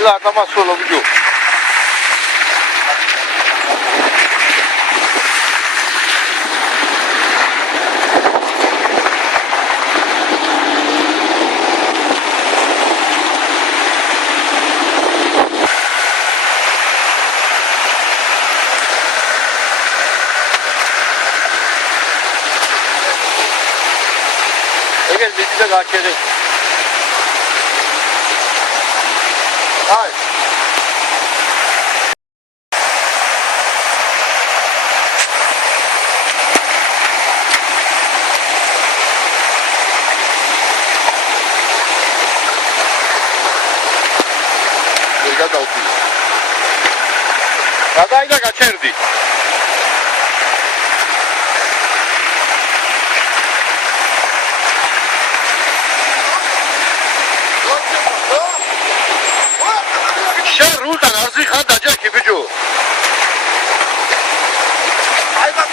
Ela atama solo video. Gel bizi de kaçırdık. Hayır. Gel daldı. Adayla kaçırdık. Rutan arzi khanda jaki bijo. Ay bak.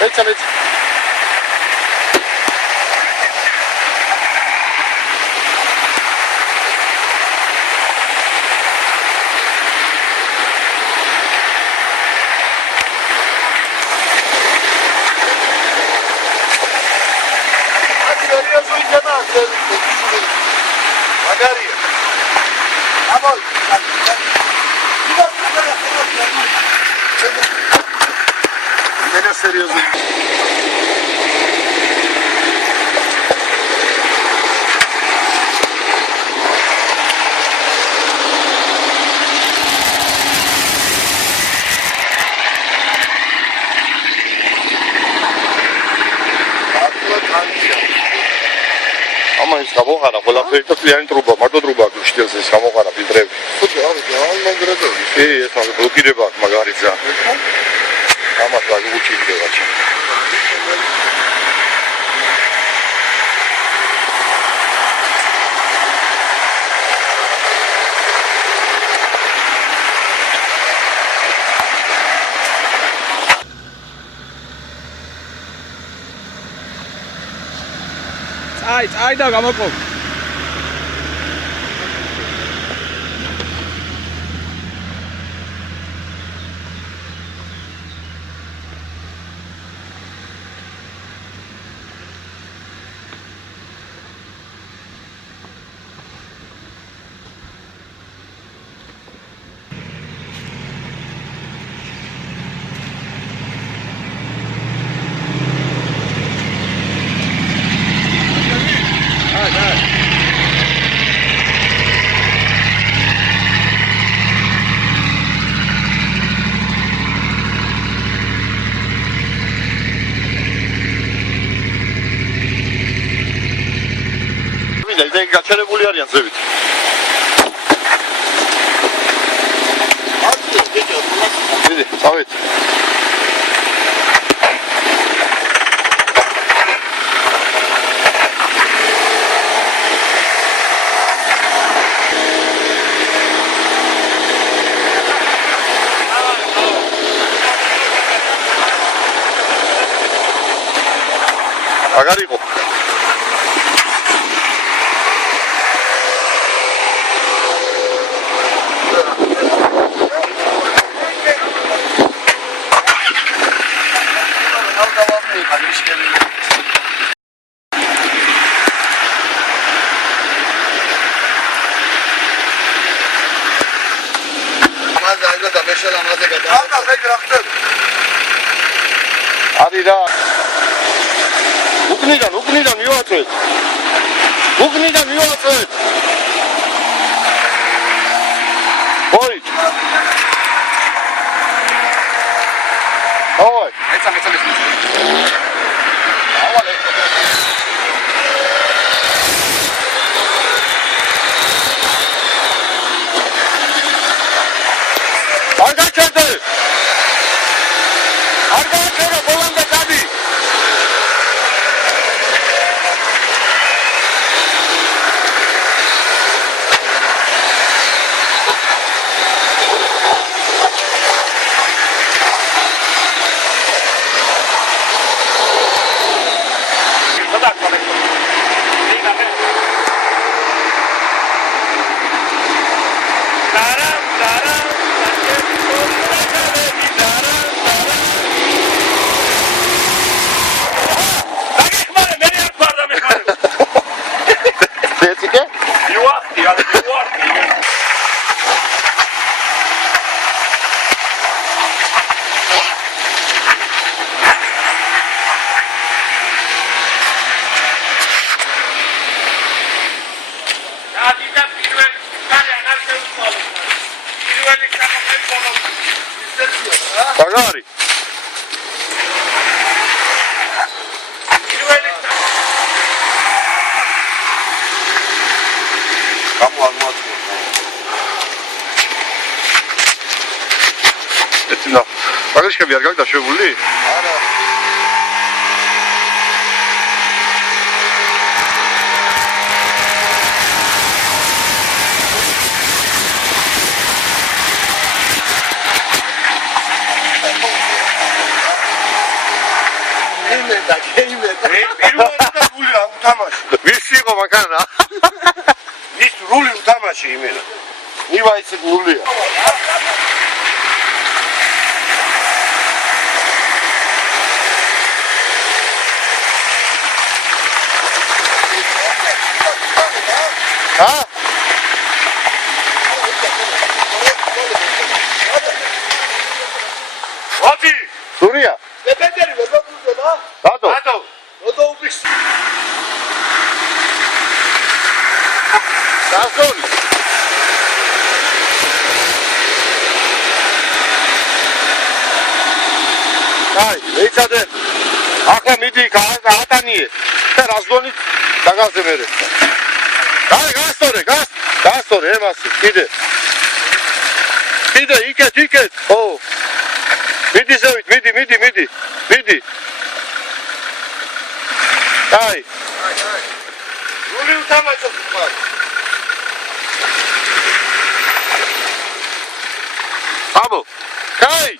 Hey. Magaria. Amol. Beni seriyorsun. Ama ის გამოყარა ყველაფერი და წლიანი ტრუბა, მარტო ტრუბა აქვს შტილს ის გამოყარა ფილტრები. ხუთი არის, მაგრადები. კი, ეს მაგ ბლოკირება აქვს მაგარი ძა. ამას რა გუჩიდება ჩა. Ay da გამოკო. გაჩერებული არიან ზევით. დიდი, წავით. აღარ იყო. Arira. Uknidan miyotset. Oy. Oy. კრიშკები არ გაქვს დაშვებული? არა. პირველად გული რა უთამაში. ვისი იყო მანქანა? ის რული უთამაში იმენა. ნივა ისე გულია. ჰა? ვადი. სურია? პეპეტერი მოგუძება? რატო? რატო? რატო უფიქს? დასწორი. აი, ეცადე. ახლა მიდი გაატანიე. და რაზგონით დაგავზე მერე. აი, გასწორე, ემასი, კიდე. კიდე, იქეთ. ო. მიდი ზევით, მიდი. აი. რული უთამაშო თქვა. აბო. აი.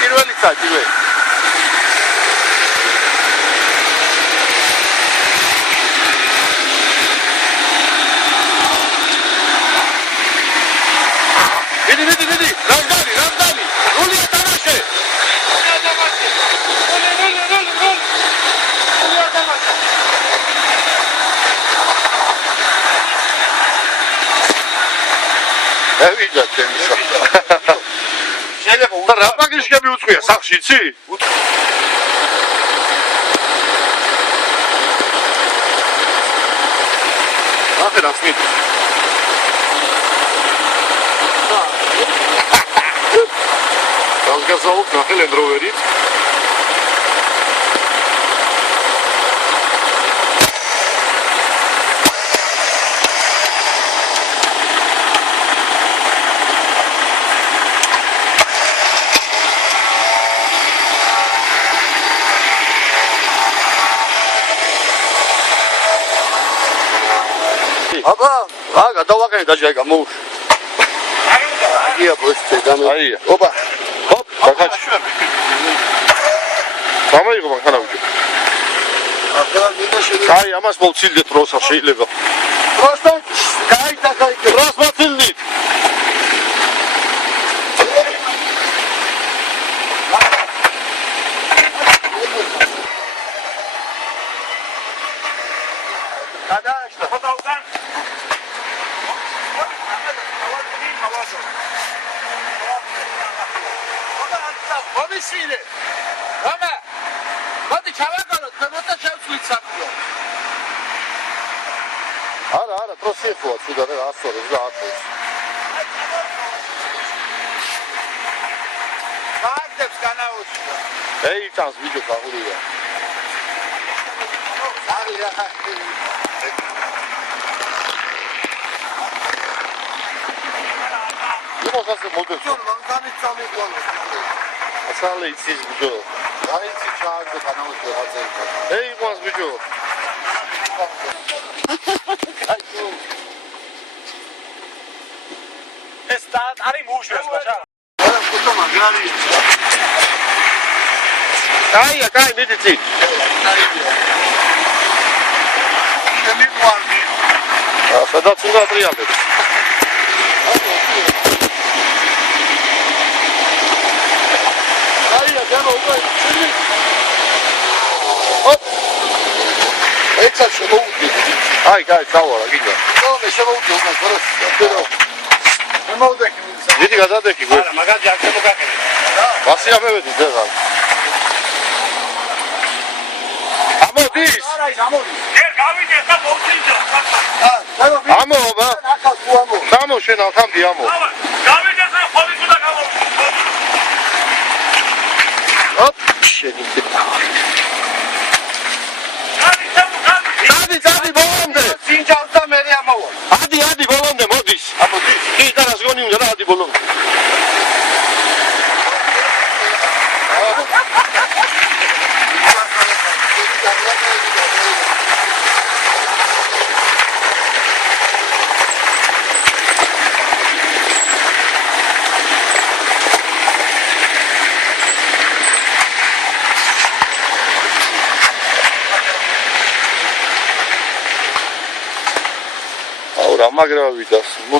პირველი საჭიროა. მიდი. რაზდანი. რული ათამაშე. ევიდა თემისა. შეიძლება და რა პაგრიშკები უწყვია სახში, იცი? ახე რაც მიდის. გასაუბრ ნახე Land Rover-ით. აბა, გადავაყენე დაჟე გამოუშვი. აგია ბოსტე გამო. აია. ოპა. ჰოპ, დაკაჩ. გამოიღო მანქანა ვიჯო. ახლა მინდა შევიდე. აი, ამას მოვცილდეთ როს არ შეიძლება. просто გაიტაკაი. როს მოვცილდით? გადააშტა. ხოდავგან. Obisile. Mama. Მოდი ჩავაგაროთ, მე მოთა შევცვლით საქმეო. არა, პროსიეხოა თუდა რა 120. მაგდებს განაუჩინო. ეი, წამს ვიდეო გაღურია. არი რა. იმოსაც მოდელს. ჯონ მანქანი წამიყვანო. ასალე იცის ვიდეო. რაიცი ჩააგდო განაუჩინო ხაზი. ეი, იმას ვიდეო. ეს არის მუშეს ბაშა. არა, ფოტო მაგარი. კაი, მიდი წინ. ჩემი ყვარდი. სადაც უნდა ატრიალებს. ეცა შემოუდი. აი, წავალა, გინდა. მე შემოუდი უკან გოროს. შემოუდექი მინდა. დიდი გადადექი გვერდ. არა, მაგაზე არ შემოგაკეთე. ვასი ამევედი ძაღალ. ამოდის. არა, ის ამოდის. ერთ გავიდე და მოვწინდა. ამო, ბა. ახლა თუ ამო. ამო შენ ავთამდი ამო. გავიდე და ხოლმე უნდა გამოვიდე. ოპ, შენი ტიპა. გადი, ბოლომდე. წინ ჩავდა მე ამოვა. ადი, ბოლომდე. მოდი. კი და რას გონი უნდა რა ადი ბოლო. რა მაგრავიდას ნუ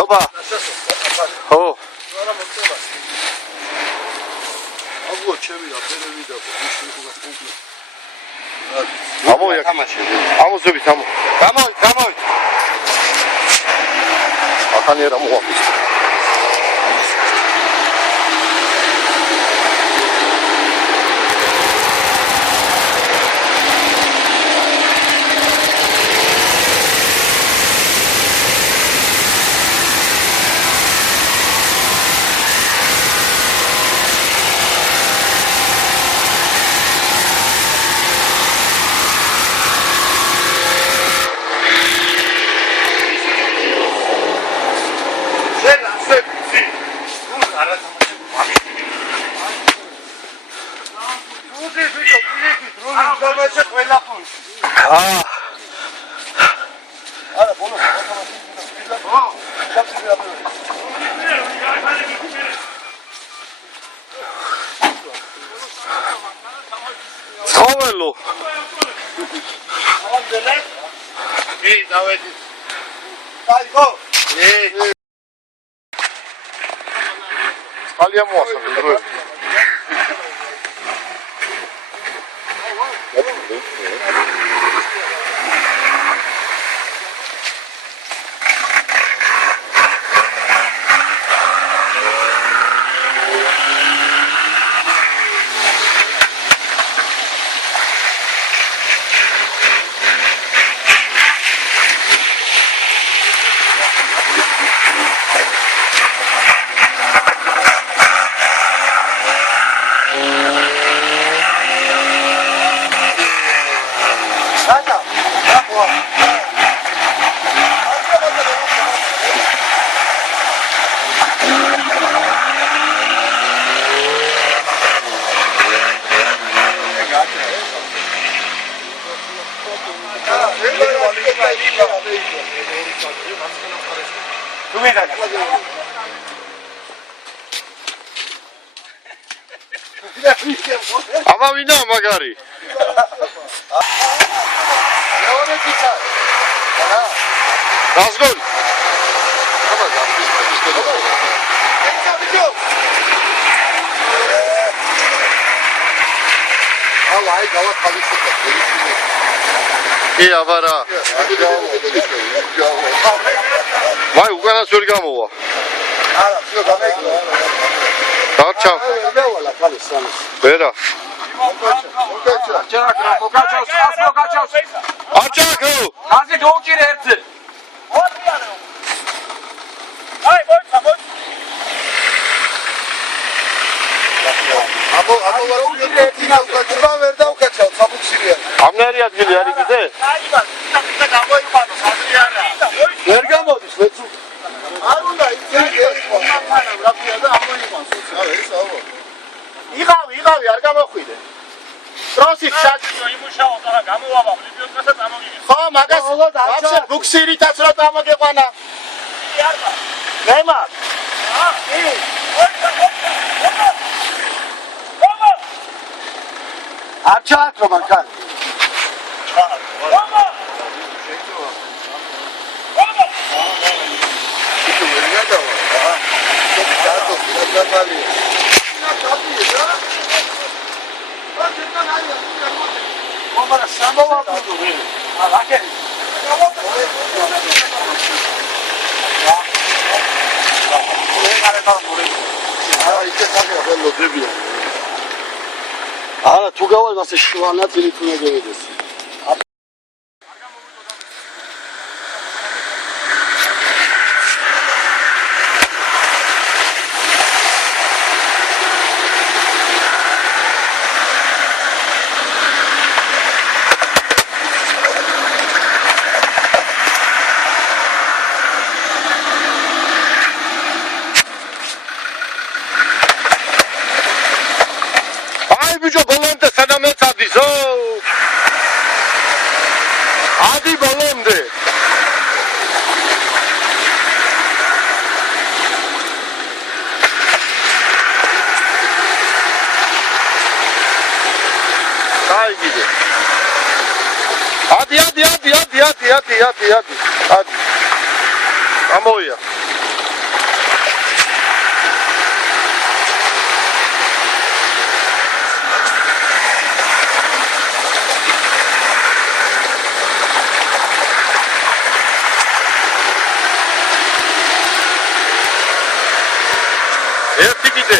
აბა ხო არა მოწევა აგო ჩემი და ფერები და მის უნდა კონკრეტ ამოია თამაში ამოძებით გამოვით ახალი რა მოაქვს ცხოველო დავედი აი გო წყალია მოასწავლე დროებით აბა ვინა მაგარი რას გონი აი გავა თავისუფლად კი აბა რა ვაი უკანას ვერ გამოვა არა всё გამეკლა დარჩა დავალა ხალხს სამს ვერა მოკაჩავს არჩაკო გაზი გოუჭირე ერთზე აი მოიცა აბო ვერ დავკაცავ საფუქსირია ამნერი ადგილი არის კიდე ვერ გამოდის მეც არ უნდა იცი რა ქვია და ამოიყვანს ეს აბო იღავი არ გამოხვიდე პროსით შატო იმუშაო და გამოვაბა ბიბლიოთეკასაც ამოგიგე ხო მაგას ვაფშე ბუქსირითაც რა დამოგეყვანა ნემა არ ჩააქრო მანქანა არა თუ გავალ მასე შვანაწილი თუ მეგებიდეს ბიჭო ბოლომდე სანამ ეცადის ადი ბოლომდე გაიგიდე ადი ამოია ერთი კიდე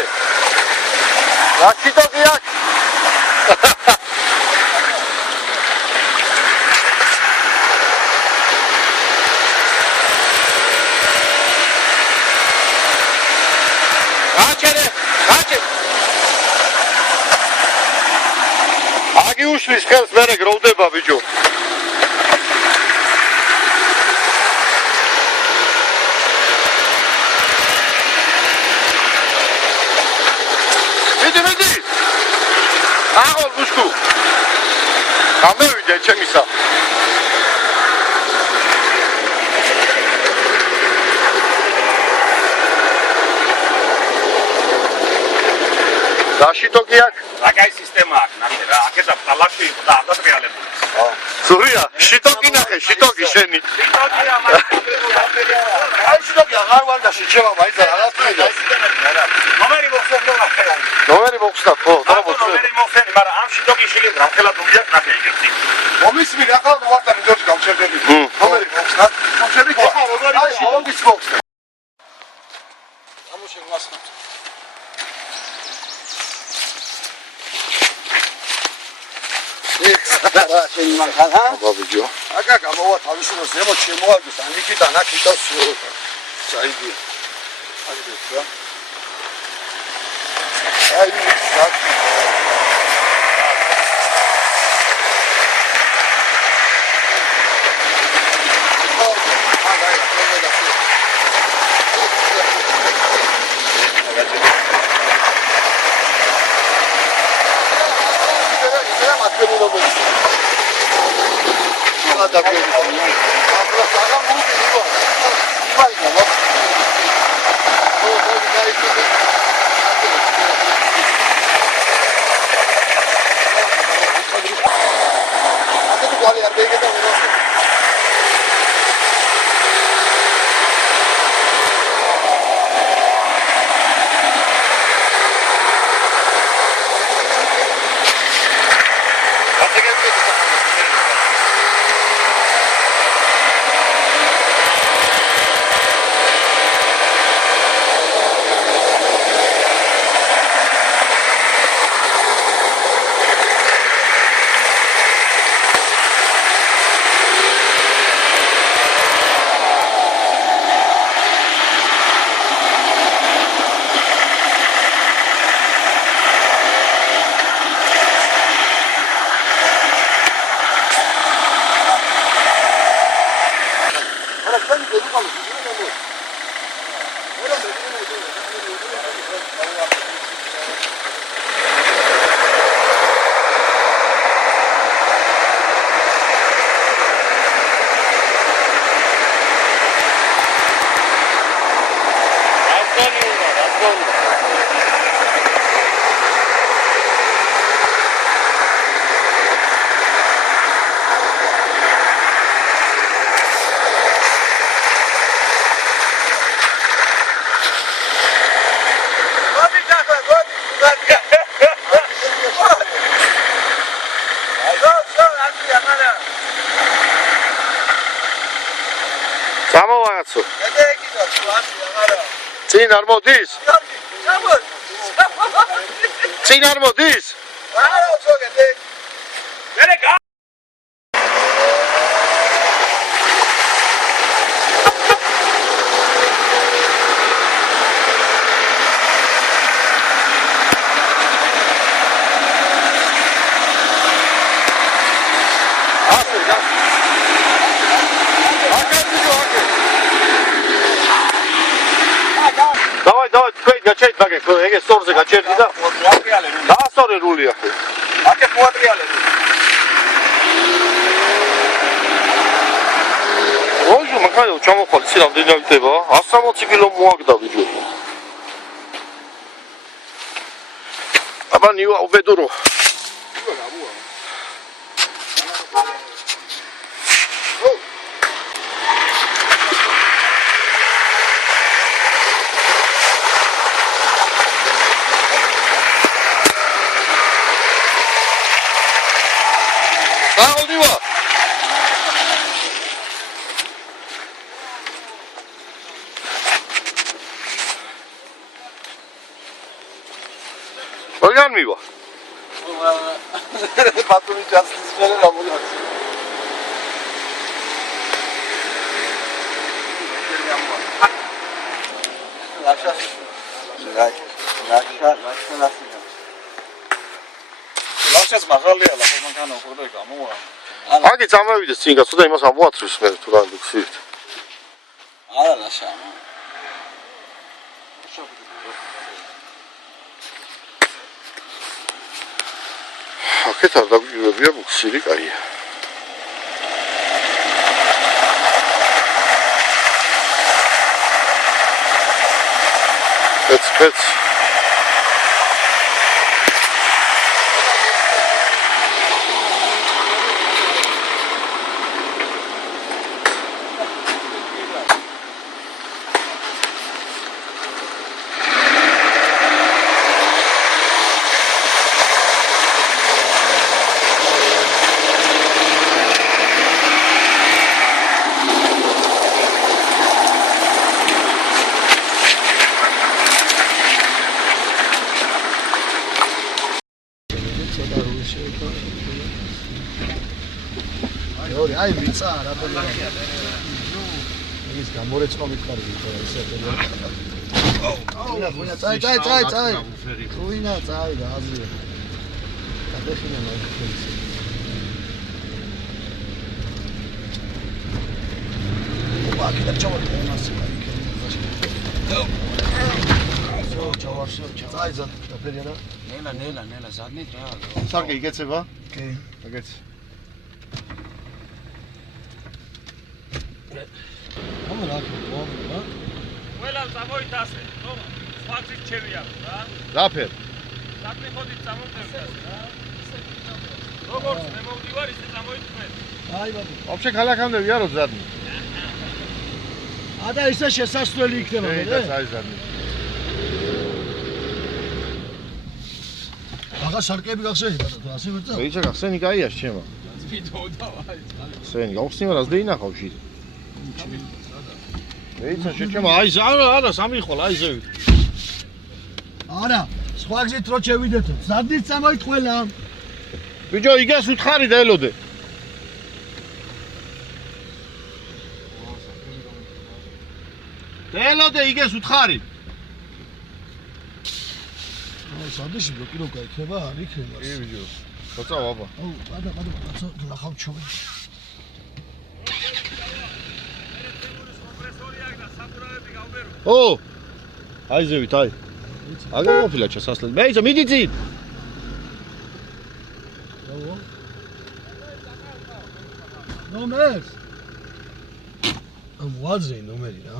რაკიტო კი აქვს უშლის ხელს მერე გროვდება ბიჭო მიდი აღარ ბუშკუ გამოვიდე ჩემისა დაშიტო კი აქვს რაკაი სისტემა აქვს ნახე რა აქედა პალატი იყო და არ დატრიალებული ზურია შიტოკი ნახე შიტოკი შენი შიტოკია აი შიტოკი აღარ ვარ და შეჩევა მაინც რაღაც მინდა ნომერი მოხსენდა ნომერი მოხსნა ხო ნომერი მოხსენი მაგრამ ამ შიტოკი შილი რახელა დუმია ნახე იგეთი მომისმი ახლა ვარ და მინდოდი გავჩერდები ნომერი მოხსნა მოჩერდი ხა როგორი აი შიტოკის მოხსნა ამუშენ მასხა და შენ მანქანა ბაბიჯო აკა გამოვა თავისუფლ ზემოთ შემოაგდეს ანიკიტა ნაკიტოს წაიდი აგდეს რა აი სად სამოვაგაცო წინ არ მოდის? წინ არ მოდის? არა ზოგადად მერე Давай, давай, გაჩერდი მაგე ეგე სტორზე გაჩერდი და მოატრიალები. დაასწორე რულია ხო. აკეთ მოატრიალები. როჟო მაგალითად ჩამოხვალ ისი რამდენი ხდება 160 კილო მოაგდა ვიდეო. აბა ნივა უბედურო. Aldiva. Organ mı bu? Patronun cansız böyle ambulans. ლაშას მაღალია ლახო მანქანა უყურდა გამოვა. Აკი წამოვიდეს წინ გასო და იმას ამოათრევს მე თუ რა გქცივით. არა ლაშა. აქეთ არ დაგვიგებია ბუქსილი კაია. Pēc. აი მიწა რა ბოლო ის გამორეცმა მიყარები ხო ესე ვინა წაი ვინა წაი და აზრია გადახინა მაგის ვაკიდა ჩავარდა მასი ჩავარშო წაი ზად დაფერია და ნელა ზადნით რა სარგე იგეცება? კი აგეც. ყველამ წამოიტასე, ნუ სხვაგზით ჩემია რა. რაფერ? საფრთხოდით წამოვდევდას რა. როგორც მე მოვდივარ, ისე წამოიტყვეთ. აი ბაბა. Вообще ქალაქამდე ვიარო ზადნი. და ისე შესასვლელი იქნება მე. აი ზადნი. აღარ სარკები გახსენდა თუ ასე ვერცა? Ვიცა გახსენი კაია შემა. ვიდეო დავაი. სენი გავხსნივა რას დაინახავ ში. ვიცა შეჩემა აი არა სამიხვალ აი ზევით. არა, სხვა გზით რო შევიდეთო. ზადნით წამოიტყველა. ბიჭო იგას უთხარი და ელოდე. ელოდე იგას უთხარი. სადეში ბლოკიროკა იქნება, არ იქნება. კი ბიჭო. ხოცა ბაბა. აუ, ბადა, ნახავ ჩოვე. ო! აი ზევით, აი. აგერ მოფილა ჩასასვლელი. მეიცა, მიდი წინ. აუ. ნომერს. აუ, ვაძე ნომერი რა.